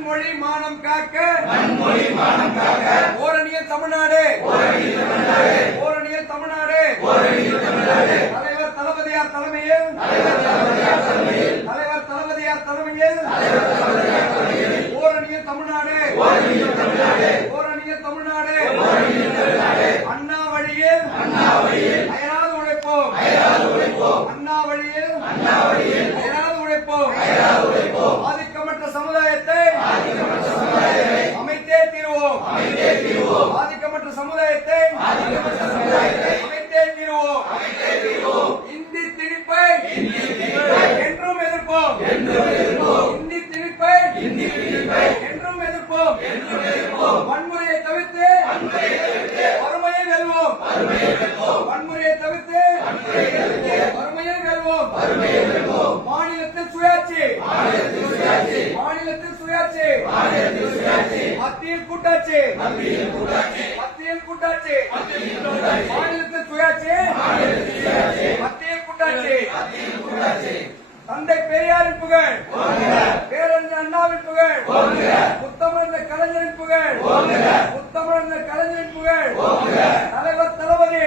மண்மொழி மானம் காக்க ஓரணிய தமிழ்நாடு தலைவர் தளபதியார் தலைமையில் ஓரணிய தமிழ்நாடு அண்ணா வழியில் அயராது உழைப்போம் அண்ணா வழியில் அயராது உழைப்போம் ஆதிக்கமற்ற சமுதாயத்தை அமைத்தே தீருவோம் ஆதிக்கமற்ற சமுதாயத்தை அமைத்தே தீருவோம் இந்தி திணிப்பை என்றும் எதிர்ப்போம் இந்தி திணிப்பை என்றும் எதிர்ப்போம் வன்முறையை தவிர்த்து வறுமையை வெல்வோம் வன்முறையை தவிர்த்து வறுமையை வெல்வோம் மாநிலத்தில் சுயாட்சி மத்தியில் கூட்டாட்சி மாநிலத்தில் சுயாட்சி மத்தியில் கூட்டாட்சி தந்தை பெரியாரின் புகழ் பேரறிஞர் அண்ணாவின் புகழ் முத்தமிழர் கலைஞரின் புகழ் தலைவர் தளபதி